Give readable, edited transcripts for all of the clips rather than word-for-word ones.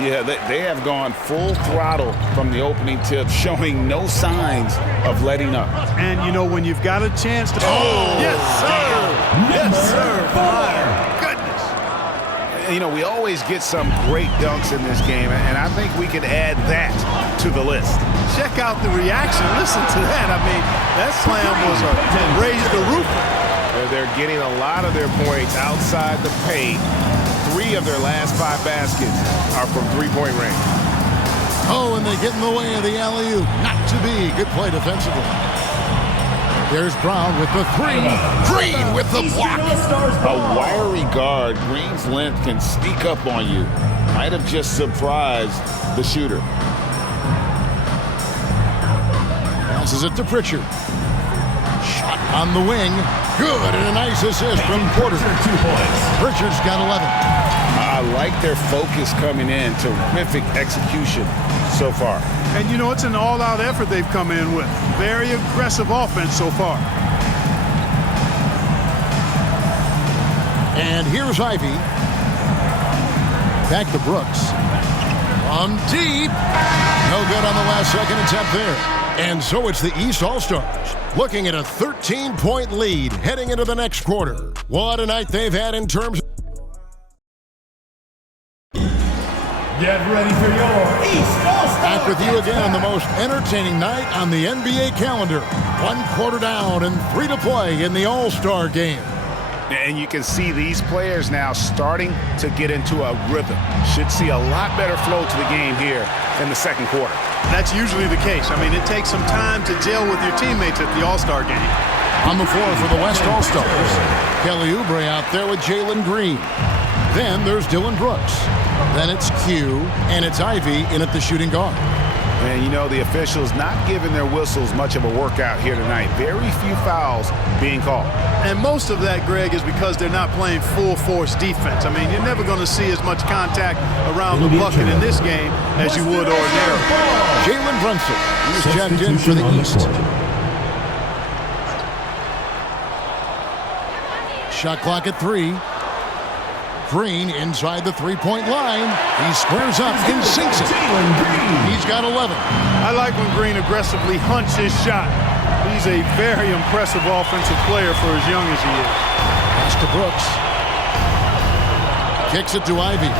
Yeah, they have gone full throttle from the opening tip, showing no signs of letting up. And, you know, when you've got a chance to... Oh! Yes, sir! Yes, sir! My goodness! You know, we always get some great dunks in this game, and I think we could add that to the list. Check out the reaction. Listen to that. I mean, that slam was a raise the roof. They're getting a lot of their points outside the paint. 3 of their last 5 baskets are from three-point range. Oh, and they get in the way of the alley-oop. Not to be. Good play defensively. There's Brown with the 3. Green with the block. A wiry guard. Green's length can sneak up on you. Might have just surprised the shooter. Passes it to Pritchard. Shot on the wing. Good, and a nice assist from Porter. 2 points. Pritchard's got 11. I like their focus coming in. Terrific execution so far. And, you know, it's an all-out effort they've come in with. Very aggressive offense so far. And here's Ivy. Back to Brooks. From deep. No good on the last second attempt there. And so it's the East All-Stars looking at a 13-point lead heading into the next quarter. What a night they've had in terms of... Get ready for your East All-Stars. Back with you again on the most entertaining night on the NBA calendar. 1 quarter down and 3 to play in the All-Star game. And you can see these players now starting to get into a rhythm. Should see a lot better flow to the game here in the second quarter. That's usually the case. I mean, it takes some time to gel with your teammates at the All-Star game. On the floor for the West All-Stars, Kelly Oubre out there with Jalen Green. Then there's Dylan Brooks. Then it's Q, and it's Ivy in at the shooting guard. And, you know, the officials not giving their whistles much of a workout here tonight. Very few fouls being called. And most of that, Greg, is because they're not playing full-force defense. I mean, you're never going to see as much contact around the bucket in this game as you would ordinarily. Jalen Brunson, he's checked in for the East. Shot clock at 3. Green inside the three-point line. He squares up and sinks it. He's got 11. I like when Green aggressively hunts his shot. He's a very impressive offensive player for as young as he is. Pass to Brooks. Kicks it to Ivy.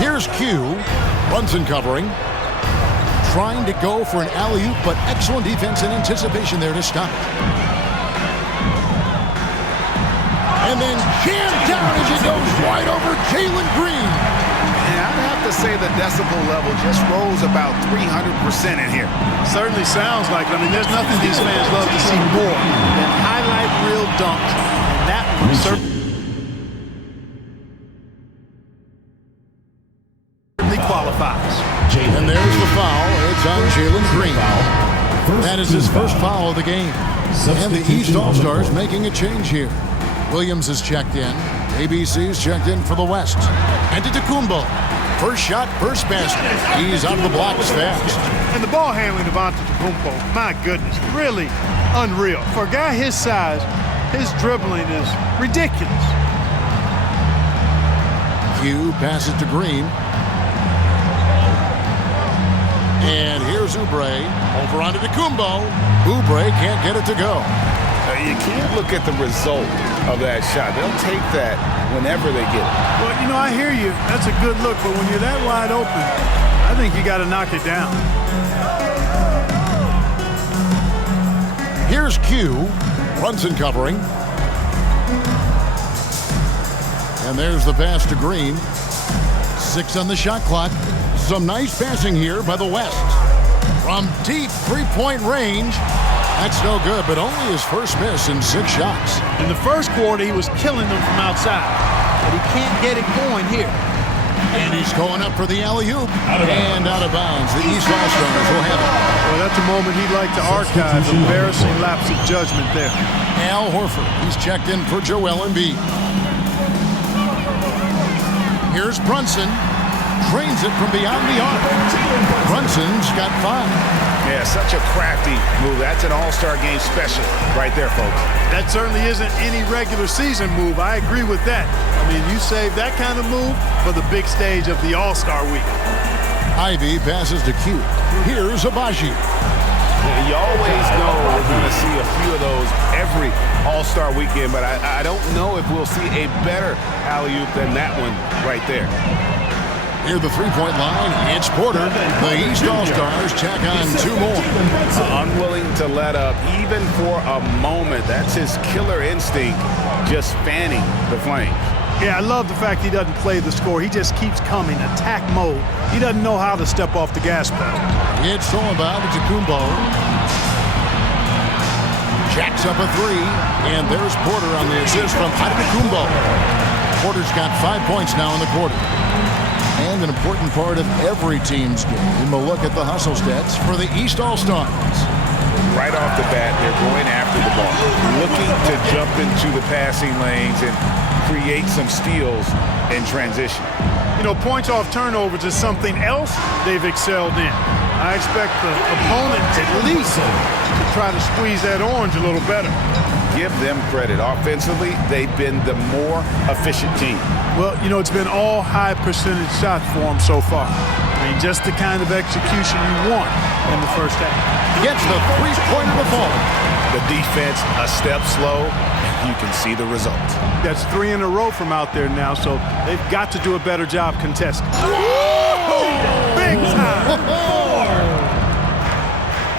Here's Q. Brunson covering. Trying to go for an alley-oop, but excellent defense and anticipation there to stop it. And then jammed down as he goes right over Jalen Green. And I'd have to say the decibel level just rose about 300% in here. Certainly sounds like it. I mean, there's nothing these fans love to see more than highlight reel dunks. And that one certainly qualifies. And there's the foul. It's on Jalen Green. That is his first foul of the game. And the East All-Stars making a change here. Williams is checked in. ABC's checked in for the West. Antetokounmpo. First shot, first basket. He's out of the blocks fast. And the ball handling of Antetokounmpo, my goodness, really unreal. For a guy his size, his dribbling is ridiculous. Q passes to Green. And here's Oubre. Over onto Antetokounmpo. Oubre can't get it to go. You can't look at the result of that shot. They'll take that whenever they get it. Well, you know, I hear you. That's a good look, but when you're that wide open, I think you got to knock it down. Here's Q. Brunson covering. And there's the pass to Green. 6 on the shot clock. Some nice passing here by the West. From deep three-point range. That's no good, but only his first miss in 6 shots. In the first quarter, he was killing them from outside, but he can't get it going here. And he's going up for the alley-oop. And out of bounds. The East All-Stars will have it. Well, that's a moment he'd like to archive. Embarrassing lapse of judgment there. Al Horford. He's checked in for Joel Embiid. Here's Brunson. Drains it from beyond the arc. Brunson's got 5. Yeah, such a crafty move. That's an all-star game special right there, folks. That certainly isn't any regular season move. I agree with that. I mean, you save that kind of move for the big stage of the All-Star Week. Ivy passes to Q. Here's Abaji. You always know we're going to see a few of those every All-Star weekend, but I don't know if we'll see a better alley-oop than that one right there. Near the three-point line, it's Porter. The East All-Stars tack on 2 more. Unwilling to let up even for a moment. That's his killer instinct, just fanning the flames. Yeah, I love the fact he doesn't play the score. He just keeps coming, attack mode. He doesn't know how to step off the gas pedal. It's all about Antetokounmpo. Jacks up a 3, and there's Porter on the assist from Antetokounmpo. Porter's got 5 points now in the quarter. And an important part of every team's game, a look at the hustle stats for the East All-Stars. Right off the bat, they're going after the ball, looking to jump into the passing lanes and create some steals in transition. You know, points off turnovers is something else they've excelled in. I expect the opponent at least to try to squeeze that orange a little better. Give them credit. Offensively, they've been the more efficient team. Well, you know, it's been all high percentage shots for them so far. I mean, just the kind of execution you want in the first half. Gets the three-pointer to fall. The defense a step slow. You can see the results. That's 3 in a row from out there now, so they've got to do a better job contesting. Big time!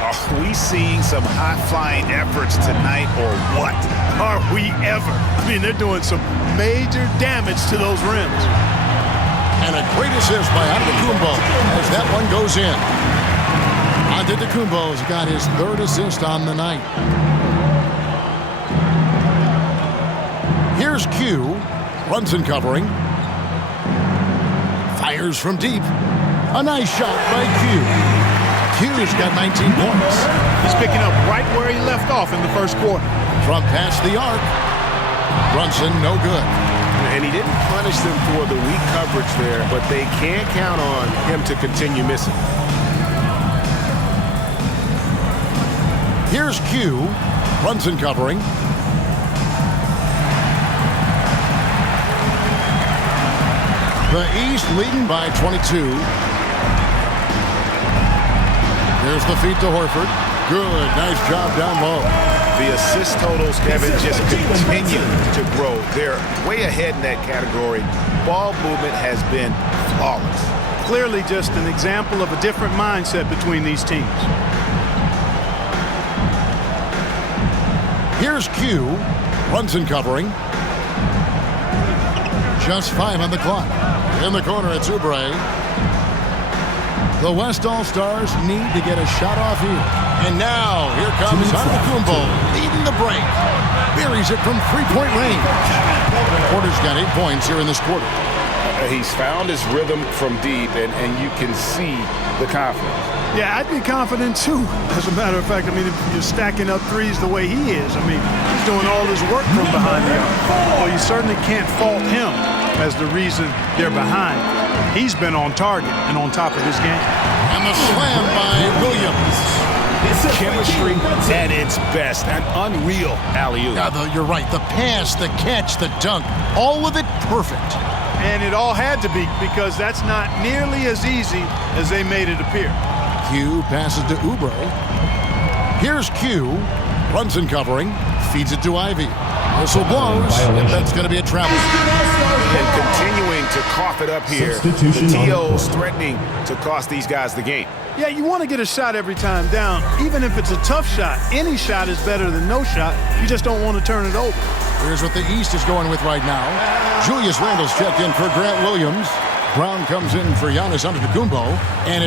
Are we seeing some high-flying efforts tonight or what? Are we ever? I mean, they're doing some major damage to those rims. And a great assist by Antetokounmpo as that one goes in. Antetokounmpo's got his 3rd assist on the night. Here's Q. Brunson covering. Fires from deep. A nice shot by Q. Q's got 19 points. He's picking up right where he left off in the first quarter. From past the arc. Brunson, no good. And he didn't punish them for the weak coverage there, but they can't count on him to continue missing. Here's Q. Brunson covering. The East leading by 22. There's the feed to Horford. Good, nice job down low. The assist totals, Kevin, just continue to grow. They're way ahead in that category. Ball movement has been flawless. Clearly just an example of a different mindset between these teams. Here's Q. Brunson covering. Just 5 on the clock. In the corner, it's Oubre. The West All-Stars need to get a shot off here. And now, here comes Antetokounmpo, leading the break. Buries it from three-point range. Porter's got 8 points here in this quarter. He's found his rhythm from deep, and you can see the confidence. Yeah, I'd be confident too. As a matter of fact, I mean, if you're stacking up threes the way he is, I mean, he's doing all his work from behind the arc. Well, you certainly can't fault him as the reason they're behind. He's been on target and on top of his game. And the slam by Williams. Chemistry at its best. An unreal alley-oop. Yeah, you're right. The pass, the catch, the dunk, all of it perfect. And it all had to be, because that's not nearly as easy as they made it appear. Q passes to Oubre. Here's Q. Brunson covering. Feeds it to Ivy. Whistle blows. And that's going to be a travel. And continuing to cough it up here. The TO's threatening to cost these guys the game. Yeah, you want to get a shot every time down, even if it's a tough shot. Any shot is better than no shot. You just don't want to turn it over. Here's what the East is going with right now. Julius Randle's checked in for Grant Williams. Brown comes in for Giannis Antetokounmpo. And